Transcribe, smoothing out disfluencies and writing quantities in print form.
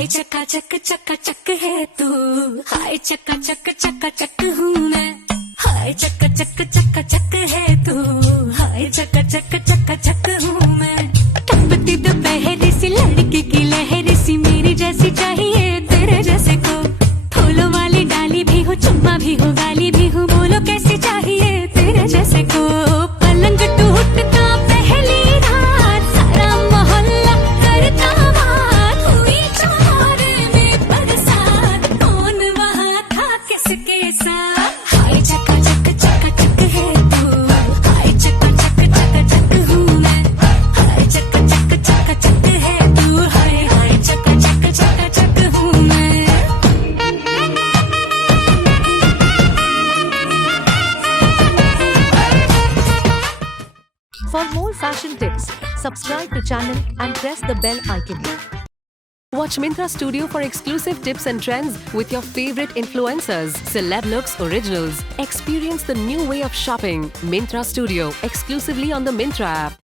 हाय चका चक है तू, हाय चका चक हूँ मैं, हाय चका चक है तू, हाय चका चक हूँ मैं। टपती दोपहर सी लड़की की लहर सी, मेरी जैसी चाहिए तेरे जैसे को। फूलों वाली डाली भी हो, चुम्मा भी हो, गाली भी हो, बोलो कैसी चाहिए तेरे जैसे को। पलंग टूटता पहली रात, सारा मोहल्ला करता बात, हुई चौरे में बरसात, कौन वहाँ था किसके साथ। हाय चका चक है तू, हाय चका चक हूँ मैं, हाय चका चक है तू, हाय चका चक हूँ मैं। For more fashion tips, subscribe to channel and press the bell icon. Watch Myntra Studio for exclusive tips and trends with your favorite influencers, celeb looks, originals. Experience the new way of shopping. Myntra Studio, exclusively on the Myntra app.